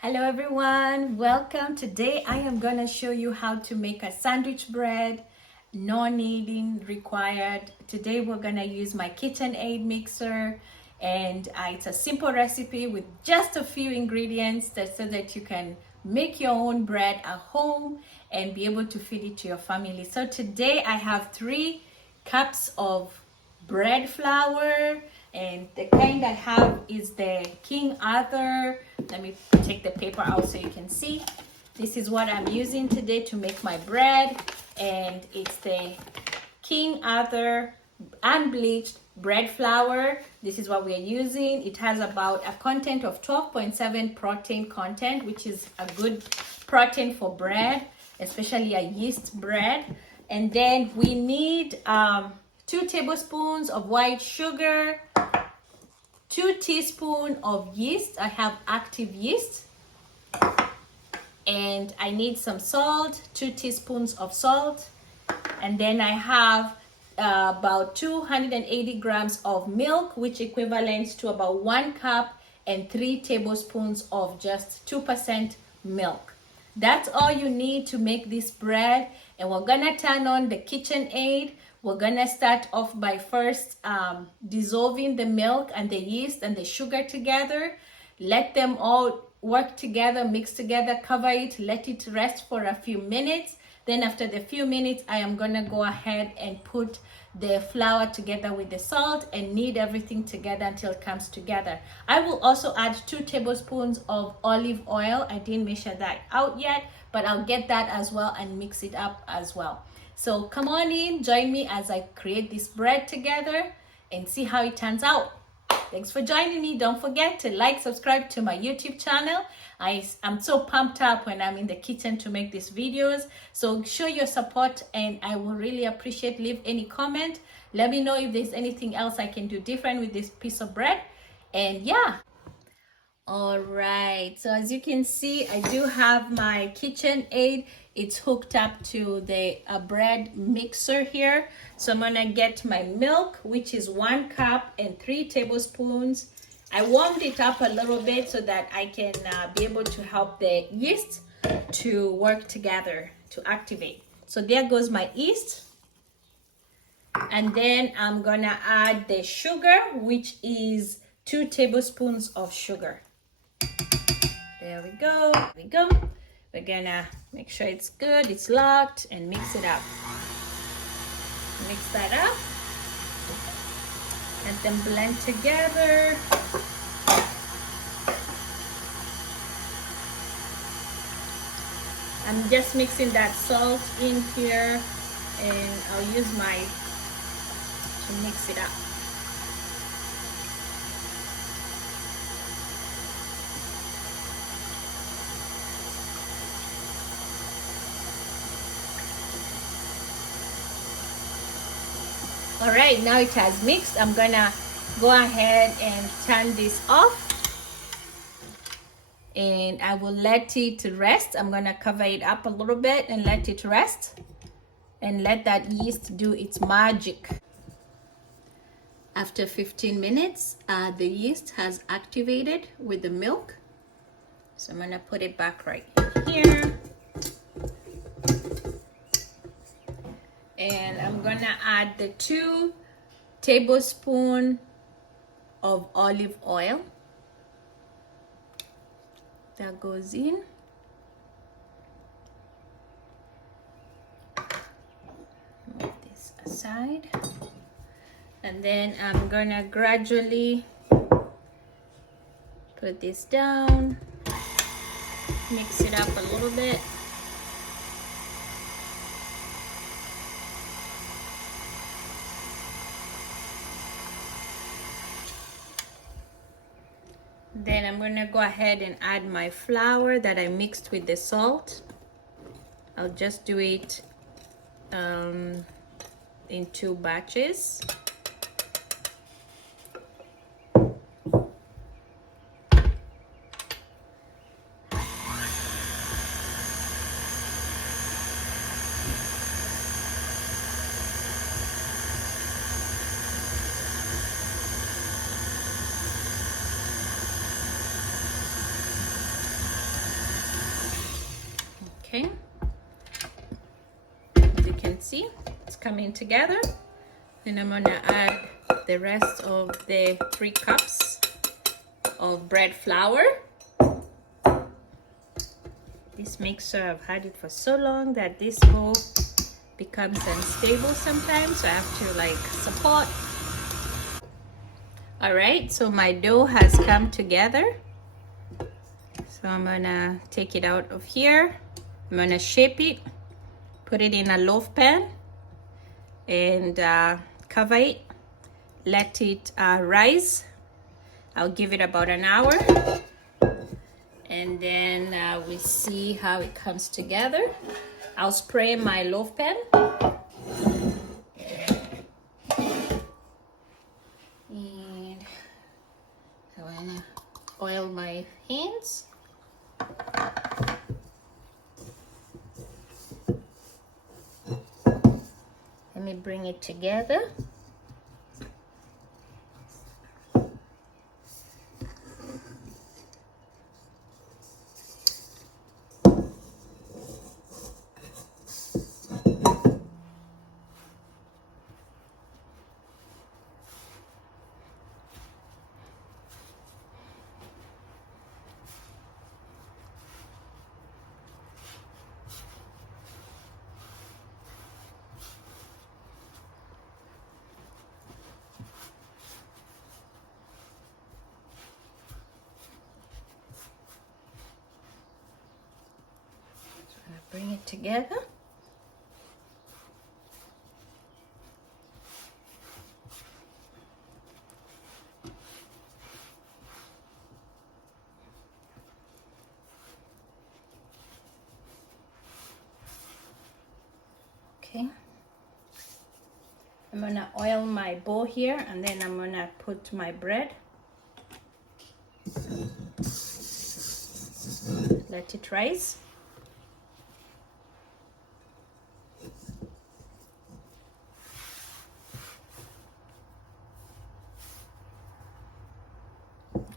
Hello everyone, welcome. Today I am going to show you how to make a sandwich bread, no kneading required. Today we're going to use my KitchenAid mixer, and it's a simple recipe with just a few ingredients so that you can make your own bread at home and be able to feed it to your family. So today I have 3 cups of bread flour, and the kind I have is the King Arthur. Let me take the paper out so you can see. This is what I'm using today to make my bread, and it's the King Arthur unbleached bread flour. This is what we are using. It has about a content of 12.7 protein content, which is a good protein for bread, especially a yeast bread. And then we need 2 tablespoons of white sugar, 2 teaspoons of yeast. I have active yeast. And I need some salt, 2 teaspoons of salt. And then I have about 280 grams of milk, which equivalents to about 1 cup and 3 tablespoons of just 2% milk. That's all you need to make this bread. And we're gonna turn on the KitchenAid. We're gonna start off by first dissolving the milk and the yeast and the sugar together. Let them all work together, mix together, cover it, let it rest for a few minutes. Then after the few minutes, I am gonna go ahead and put the flour together with the salt and knead everything together until it comes together. I will also add 2 tablespoons of olive oil. I didn't measure that out yet, but I'll get that as well and mix it up as well. So come on in, join me as I create this bread together and see how it turns out. Thanks for joining me. Don't forget to like, subscribe to my YouTube channel. I'm so pumped up when I'm in the kitchen to make these videos. So show your support and I will really appreciate. Leave any comment. Let me know if there's anything else I can do different with this piece of bread. And yeah. All right. So as you can see, I do have my KitchenAid. It's hooked up to the bread mixer here. So I'm gonna get my milk, which is 1 cup and 3 tablespoons. I warmed it up a little bit so that I can be able to help the yeast to work together to activate. So there goes my yeast. And then I'm gonna add the sugar, which is 2 tablespoons of sugar. There we go. There we go. We're gonna make sure it's good, it's locked, and mix it up. Mix that up. Let them blend together. I'm just mixing that salt in here, and I'll use to mix it up. All right, now it has mixed. I'm gonna go ahead and turn this off, and I will let it rest. I'm gonna cover it up a little bit and let it rest and let that yeast do its magic. After 15 minutes, the yeast has activated with the milk. So I'm gonna put it back right here. And I'm gonna add the 2 tablespoons of olive oil. That goes in. Move this aside. And then I'm gonna gradually put this down, mix it up a little bit. Then I'm gonna go ahead and add my flour that I mixed with the salt. I'll just do it in 2 batches. Okay, as you can see, it's coming together. Then I'm gonna add the rest of the 3 cups of bread flour. This mixer, I've had it for so long that this bowl becomes unstable sometimes, so I have to like support. All right, so my dough has come together. So I'm gonna take it out of here. I'm gonna shape it, put it in a loaf pan, and cover it, let it rise. I'll give it about an hour, and then we see how it comes together. I'll spray my loaf pan. And I wanna oil my hands. Let me bring it together. Bring it together. Okay. I'm gonna oil my bowl here, and then I'm gonna put my bread. Let it rise.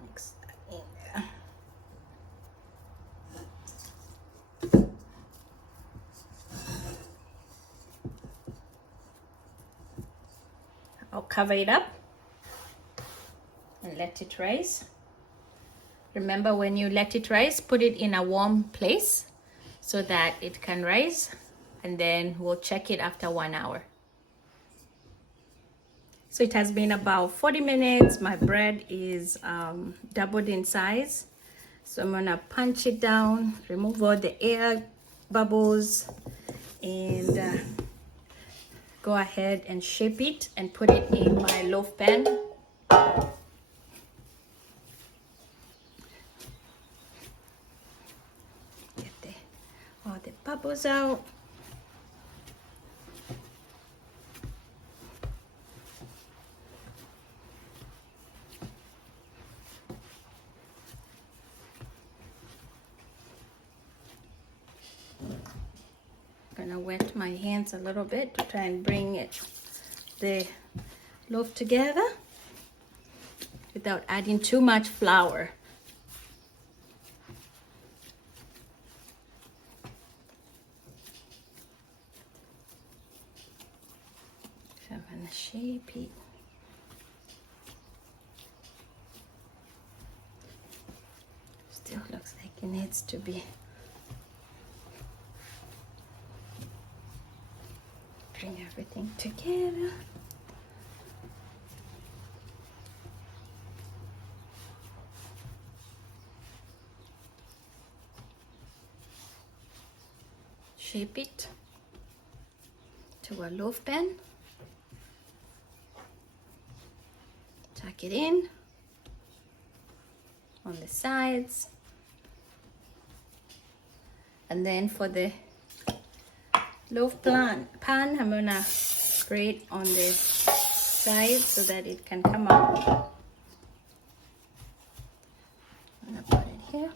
Mix that in there. I'll cover it up and let it rise. Remember, when you let it rise, put it in a warm place so that it can rise, and then we'll check it after 1 hour. So it has been about 40 minutes. My bread is doubled in size. So I'm gonna punch it down, remove all the air bubbles, and go ahead and shape it and put it in my loaf pan. Get all the bubbles out. Gonna wet my hands a little bit to try and bring the loaf together without adding too much flour. So I'm gonna shape it. Still looks like it needs to be. Bring everything together. Shape it to a loaf pan. Tuck it in on the sides. And then for the loaf pan, I'm gonna spray it on the side so that it can come out. I'm gonna put it here.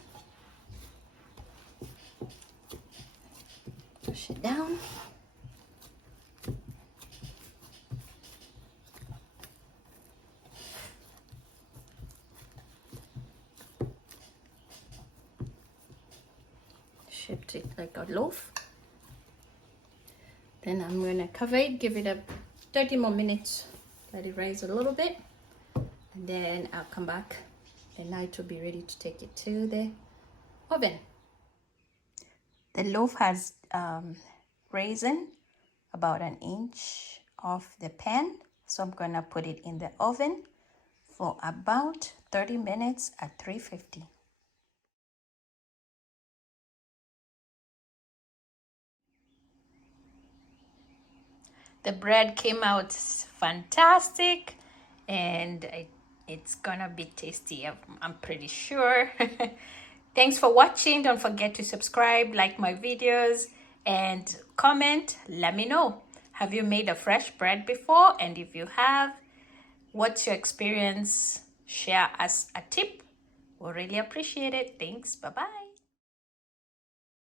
Push it down. shaped it like a loaf. Then I'm gonna cover it, give it a 30 more minutes, let it rise a little bit, and then I'll come back and now it will be ready to take it to the oven. The loaf has risen about an inch off the pan, so I'm gonna put it in the oven for about 30 minutes at 350. The bread came out fantastic, and it's gonna be tasty, I'm pretty sure. Thanks for watching. Don't forget to subscribe, like my videos, and comment. Let me know, have you made a fresh bread before? And if you have, what's your experience? Share us a tip. We'll really appreciate it. Thanks. Bye-bye.